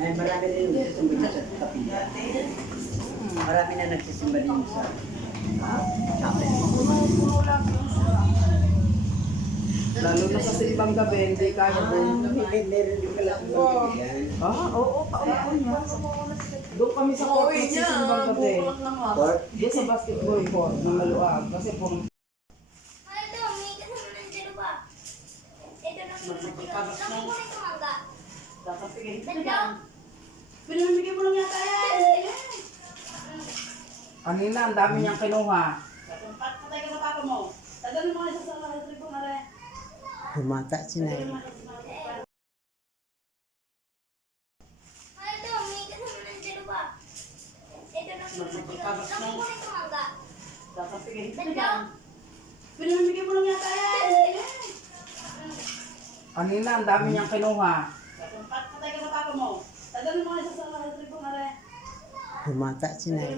May marami rin nagsisimba sa kapila. Marami na nagsisimba din sa chapel. Lalo na sa simbang gabi, hindi kaya doon. Meron yung kalaking pagkibigyan. Oo, paupo niya. Doon kami sa court sa simbang gabi. Court? Doon sa basketball court ng Maluag. Kasi po, Ito, may kasama ng dalawa. Ito na po. Nakukunin ko mangga. Dalaw. Pinamigay mo lang yata yan. kanina ang dami niyang kinuha. Patay ka sa papa mo. Tagalin mo nga isa sa mga trip mo nga rin. Humata si Nay. Ito, may kasama ng dalawa. Ito na po. Nakukunin ko mangga. Dalaw. Pinamigay mo lang yata yan. Kanina ang dami niyang kinuha. Patay ka sa papa mo. Tagalin mo nga isa sa mga trip mo nga rin. Humata si Nay.